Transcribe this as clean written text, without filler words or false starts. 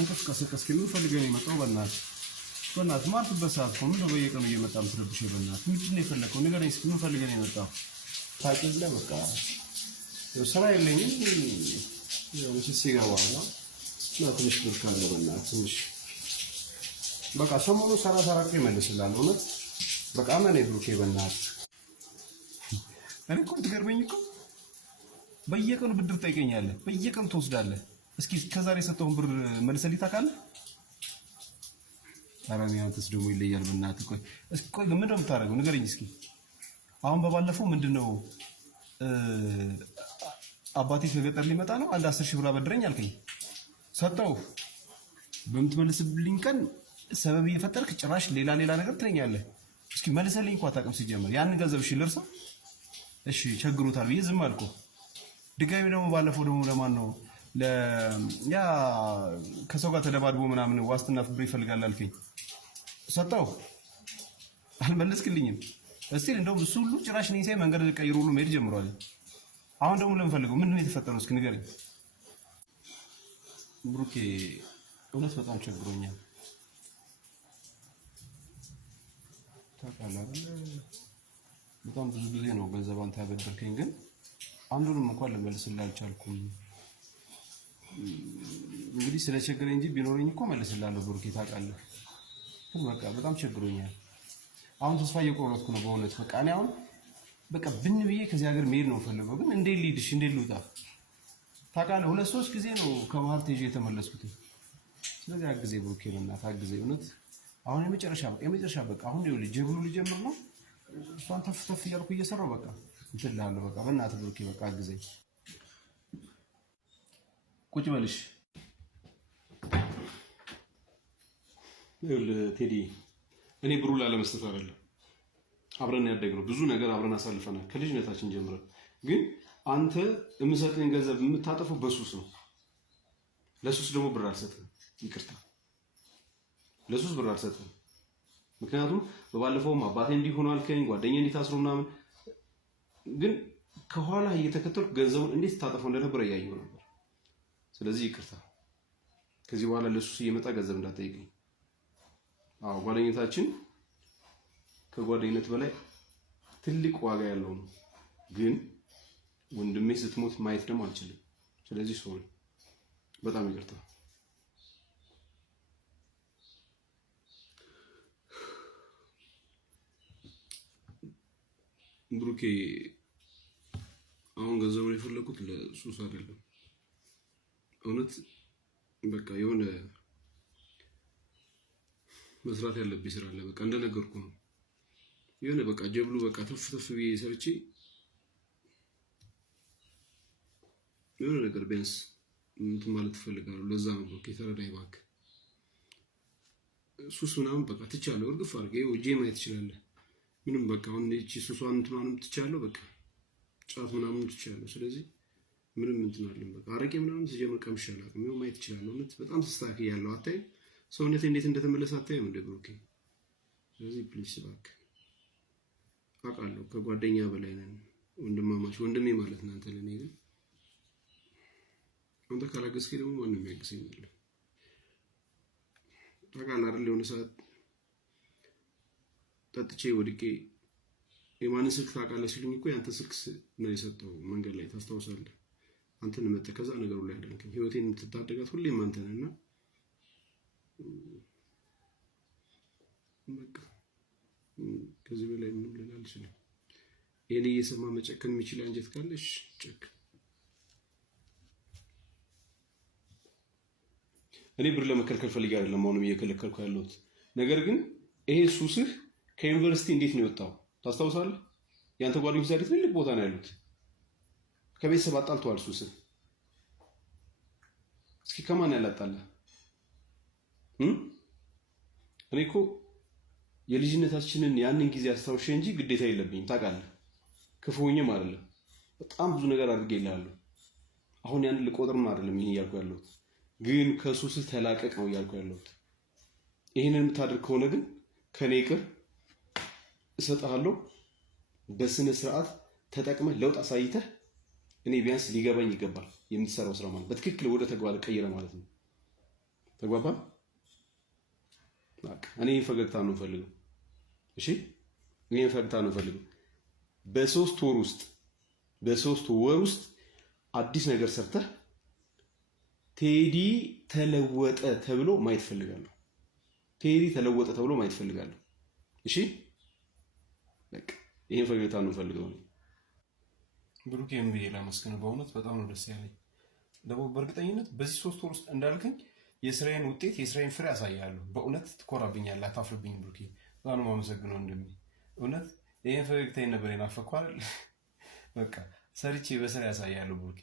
ተንቀስቀስክ ምን ፈልገህ ነው የመጣው? በእናትህ ማርፍበት ሰዓት እኮ ምንድን ነው በየቀኑ እየመጣ የምትረብሸኝ? በእናትህ ምንድን ነው የፈለከው? ንገረኝ እስኪ ምን ፈልገህ ነው የመጣው? ታውቂያለሽ በቃ ስራ የለኝም ያው ሲገባ ነው ትንሽ ብር ካለ በእናትህ ትንሽ በቃ ሰሞኑ ሰራ አድርጌ እመልስልሃለሁ። እውነት በቃ ምን ብሩኬ በእናትህ እኔ እኮ ትገርመኝ እኮ በየቀኑ ብድር ትጠይቀኛለህ፣ በየቀኑ ትወስዳለህ። እስኪ ከዛሬ የሰጠውን ብር መልሰልኝ ታውቃለህ? ኧረ እኔ አንተስ ደግሞ ይለያል በእናትህ። ቆይ ምንድን ነው የምታደርገው? ንገረኝ እስኪ። አሁን በባለፈው ምንድን ነው አባቴ ከገጠር ሊመጣ ነው 10 ሺህ ብር አበድረኝ አልከኝ፣ ሰጠው። በምትመልስልኝ ቀን ሰበብ እየፈጠርክ ጭራሽ ሌላ ነገር ትለኛለህ። እስኪ መልሰልኝ እኮ አታውቅም ሲጀመር። ያን ገንዘብ እሺ ልርሳው? እሺ ቸግሮታል ብዬ ዝም አልኩህ። ድጋሚ ደግሞ ባለፈው ደግሞ ለማን ነው ያ ከሰው ጋር ተደባድቦ ምናምን ዋስትና ብር ይፈልጋል አልከኝ፣ ሰጠው። አልመለስክልኝም። እስቲ እንደውም እሱ ሁሉ ጭራሽ ነኝ ሳይ መንገድ ቀይሮ ሁሉ መሄድ ጀምሯል። አሁን ደግሞ ለምፈልገው ምንድን ነው የተፈጠረው? እስኪ ንገረኝ ብሩኬ። እውነት በጣም ቸግሮኛል ታውቃለህ አይደል? በጣም ብዙ ጊዜ ነው ገንዘብ አንተ ያበደርከኝ፣ ግን አንዱንም እንኳን ልመልስልህ አልቻልኩም። እንግዲህ ስለቸገረኝ እንጂ ቢኖረኝ እኮ መልስልሃለሁ ብሩኬ ታውቃለህ። ግን በቃ በጣም ቸግሮኛል። አሁን ተስፋ እየቆረጥኩ ነው በእውነት። በቃ እኔ አሁን በቃ ብን ብዬ ከዚህ ሀገር መሄድ ነው ፈልገው፣ ግን እንዴት ልሂድሽ? እንዴት ልውጣ? ታውቃለህ 2-3 ጊዜ ነው ከባህር ተይዤ የተመለስኩት። ስለዚህ አግዜ ብሩኬ በእናትህ አግዜ። እውነት አሁን የመጨረሻ በቃ አሁን ይኸውልህ ጀብሉ ልጀምር ነው። እሷን ተፍ እያልኩ እየሰራሁ በቃ እንትን እልሃለሁ። በቃ በእናትህ ብሩኬ በቃ አግዘኝ። ቁጭ በልሽ። ይኸውልህ ቴዲ፣ እኔ ብሩ ላለመስጠት አይደለም፣ አብረን ያደግነው ብዙ ነገር አብረን አሳልፈናል ከልጅነታችን ጀምረን። ግን አንተ የምሰጥህን ገንዘብ የምታጠፈው በሱስ ነው። ለሱስ ደግሞ ብር አልሰጥህም። ይቅርታ፣ ለሱስ ብር አልሰጥህም። ምክንያቱም በባለፈውም አባቴ እንዲህ ሆኖ አልከኝ፣ ጓደኛዬ እንዲህ ታስሮ ምናምን፣ ግን ከኋላ እየተከተልኩ ገንዘቡን እንዴት ታጠፈው እንደነበረ እያየሁ ነበር። ስለዚህ ይቅርታ፣ ከዚህ በኋላ ለሱስ እየመጣ ገንዘብ እንዳትጠይቀኝ። አዎ ጓደኝነታችን ከጓደኝነት በላይ ትልቅ ዋጋ ያለው ነው። ግን ወንድሜ ስትሞት ማየት ደግሞ አልችልም። ስለዚህ ሶሪ፣ በጣም ይቅርታ። ብሩኬ፣ አሁን ገንዘቡን የፈለኩት ለሱስ አይደለም። እውነት በቃ የሆነ መስራት ያለብኝ ስራ አለ። በቃ እንደነገርኩ ነው። የሆነ በቃ ጀብሉ በቃ ተፍ ብዬ ሰርቼ የሆነ ነገር ቢያንስ እንትን ማለት እፈልጋለሁ። ለዛ ነው ብሩኬ፣ ተረዳኝ እባክህ። ሱስ ምናምን በቃ ትቻለሁ፣ እርግፍ አድርጌ ወጄ ማየት ትችላለህ። ምንም በቃ አሁን እቺ ሱሷን እንትናንም ትቻለሁ፣ በቃ ጫት ምናምን ትቻለሁ። ስለዚህ ምንም እንትን አለም በቃ አረቄ ምናምን ሲጀምር ቀምሻለሁ፣ ነው ማየት ትችላለህ። እውነት በጣም ተስተካክያለሁ። አታይም ሰውነቴ እንዴት እንደተመለሰ አታይም እንደ ብሩኬ። ስለዚህ ፕሊስ እባክህ፣ አውቃለሁ ከጓደኛ በላይ ነን፣ ወንድማማች ወንድሜ ማለት ነው አንተ ለኔ። ግን አንተ ካላገዝከኝ ደግሞ ማንም ያግዘኛል። ታውቃለህ አይደል የሆነ ሰዓት ጠጥቼ ወድቄ የማንን ስልክ ታውቃለህ ሲሉኝ እኮ ያንተ ስልክ ነው የሰጠው መንገድ ላይ ታስታውሳለህ? አንተን መጥተህ ከዛ ነገሩ ላይ አዳንከኝ። ህይወቴን የምትታደጋት ሁሌም አንተ ነህና በቃ ከዚህ በላይ ምንም ልል አልችልም። ይሄን እየሰማ መጨከን የሚችል አንጀት ካለሽ ጨክ። እኔ ብር ለመከልከል ፈልጌ አይደለም አሁንም እየከለከልኩ ያለሁት። ነገር ግን ይሄ ሱስህ ከዩኒቨርሲቲ እንዴት ነው የወጣው ታስታውሳለህ? ያንተ ጓደኞች ዛሬ ትልቅ ቦታ ነው ያሉት። ከቤተሰብ አጣልተዋል ሱስህ። እስኪ ከማን ያላጣልህ? እኔ እኮ የልጅነታችንን ያንን ጊዜ አስታውሼ እንጂ ግዴታ የለብኝም ታውቃለህ። ክፉ ሆኜም አይደለም፣ በጣም ብዙ ነገር አድርጌልሃለሁ። አሁን ያንን ልቆጥርም አይደለም ይሄን እያልኩ ያለሁት፣ ግን ከሱስህ ተላቀቅ ነው እያልኩ ያለሁት። ይሄንን የምታደርግ ከሆነ ግን ከኔ ይቅር እሰጥሃለሁ። በስነ ስርዓት ተጠቅመህ ለውጥ አሳይተህ እኔ ቢያንስ ሊገባኝ ይገባል የምትሰራው ስራ ማለት በትክክል ወደ ተግባር ቀይረ ማለት ነው። ተግባባ? በቃ እኔ ፈገግታ ነው ፈልገው። እሺ እኔ ፈገግታ ነው ፈልገው። በሶስት ወር ውስጥ አዲስ ነገር ሰርተህ ቴዲ ተለወጠ ተብሎ ማየት ፈልጋለሁ። ቴዲ ተለወጠ ተብሎ ማየት ፈልጋለሁ። እሺ በቃ ይሄን ፈገግታ ነው ፈልገው። ብሩኬ ምን ብዬ ላመስግን? በእውነት በጣም ነው ደስ ያለኝ። ደግሞ በእርግጠኝነት በዚህ 3 ወር ውስጥ እንዳልከኝ የስራዬን ውጤት የስራዬን ፍሬ አሳያለሁ። በእውነት ትኮራብኛለህ፣ አታፍርብኝም ብሩኬ። በጣም ነው የማመሰግነው እንደሚ እውነት ይሄን ፈገግታዬን ነበር የናፈቅኩ አይደል? በቃ ሰርቼ በስራ ያሳያለሁ ብሩኬ።